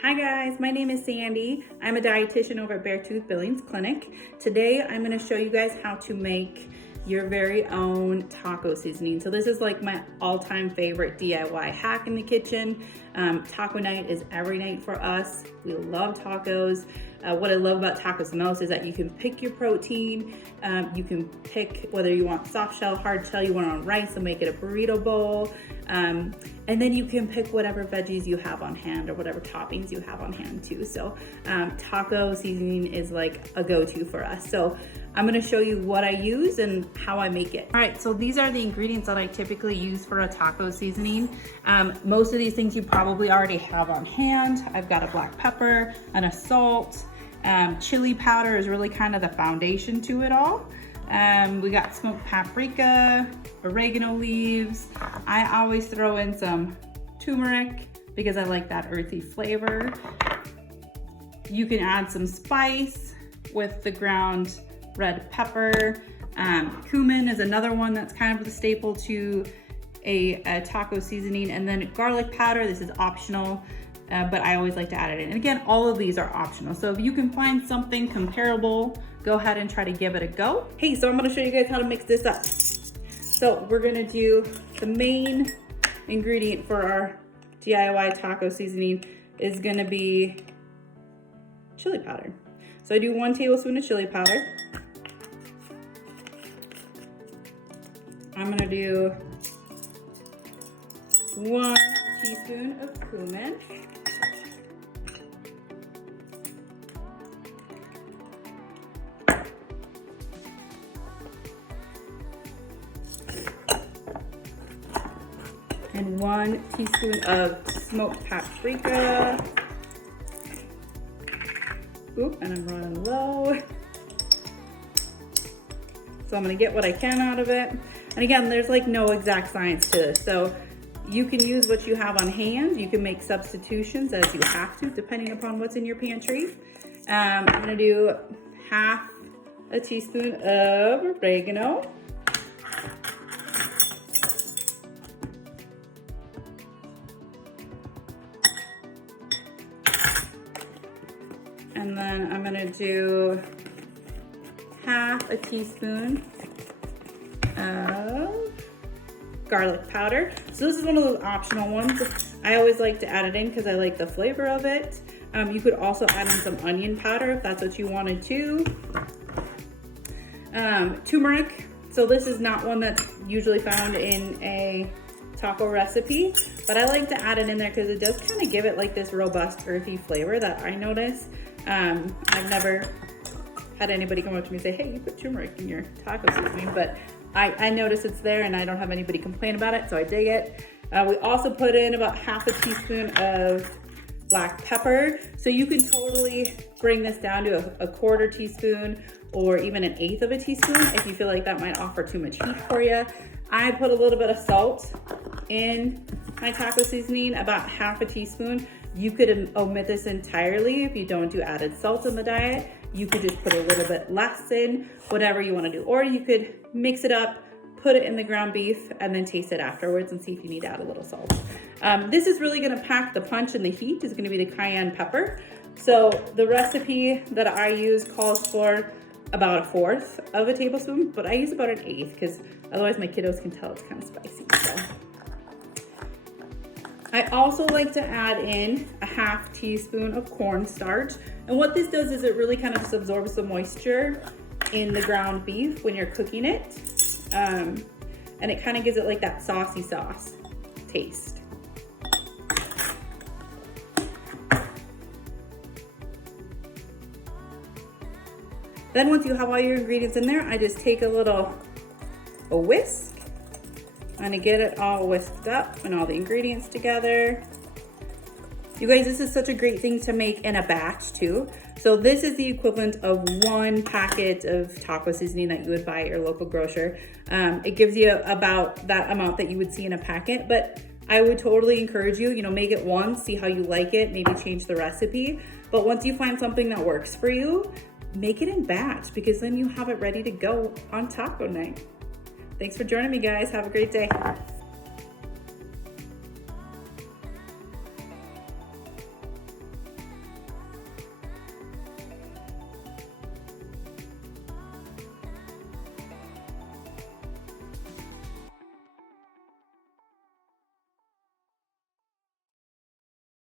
Hi guys, my name is Sandy. I'm a dietitian over at Beartooth Billings Clinic. Today I'm going to show you guys how to make your very own taco seasoning. So this is like my all-time favorite DIY hack in the kitchen. Taco night is every night for us. We love tacos. What I love about tacos the most is that you can pick your protein. You can pick whether you want soft shell, hard shell, you want it on rice, so make it a burrito bowl. And then you can pick whatever veggies you have on hand or whatever toppings you have on hand too. So taco seasoning is like a go-to for us. So I'm gonna show you what I use and how I make it. All right, so these are the ingredients that I typically use for a taco seasoning. Most of these things you probably already have on hand. I've got a black pepper and a salt. Chili powder is really kind of the foundation to it all. We got smoked paprika, oregano leaves. I always throw in some turmeric because I like that earthy flavor. You can add some spice with the ground red pepper. Cumin is another one that's kind of the staple to a taco seasoning. And then garlic powder, this is optional, but I always like to add it in. And again, all of these are optional. So if you can find something comparable, go ahead and try to give it a go. Hey, so I'm gonna show you guys how to mix this up. So we're gonna do the main ingredient for our DIY taco seasoning is gonna be chili powder. So I do 1 tablespoon of chili powder. I'm gonna do 1 teaspoon of cumin. And 1 teaspoon of smoked paprika. Oop, and I'm running low. So I'm gonna get what I can out of it. And again, there's like no exact science to this. So you can use what you have on hand. You can make substitutions as you have to, depending upon what's in your pantry. I'm gonna do 1/2 teaspoon of oregano. And then I'm gonna do 1/2 teaspoon of garlic powder. So this is one of those optional ones. I always like to add it in because I like the flavor of it. You could also add in some onion powder if that's what you wanted to. Turmeric. So this is not one that's usually found in a taco recipe, but I like to add it in there because it does kind of give it like this robust earthy flavor that I notice. I've never had anybody come up to me and say, hey, you put turmeric in your taco seasoning, but I notice it's there and I don't have anybody complain about it, so I dig it. We also put in about 1/2 teaspoon of black pepper. So you can totally bring this down to a 1/4 teaspoon or even 1/8 teaspoon if you feel like that might offer too much heat for you. I put a little bit of salt in my taco seasoning, about 1/2 teaspoon. You could omit this entirely if you don't do added salt in the diet. You could just put a little bit less in, whatever you want to do. Or you could mix it up, put it in the ground beef, and then taste it afterwards and see if you need to add a little salt. This is really going to pack the punch and the heat is going to be the cayenne pepper. So the recipe that I use calls for about 1/4 tablespoon, but I use about 1/8 because otherwise my kiddos can tell it's kind of spicy. So I also like to add in 1/2 teaspoon of cornstarch. And what this does is it really kind of just absorbs the moisture in the ground beef when you're cooking it. And it kind of gives it like that saucy sauce taste. Then once you have all your ingredients in there, I just take a whisk and I get it all whisked up and all the ingredients together. You guys, this is such a great thing to make in a batch too. So this is the equivalent of 1 packet of taco seasoning that you would buy at your local grocer. It gives you about that amount that you would see in a packet, but I would totally encourage you, make it once, see how you like it, maybe change the recipe. But once you find something that works for you, make it in batch because then you have it ready to go on taco night. Thanks for joining me, guys. Have a great day.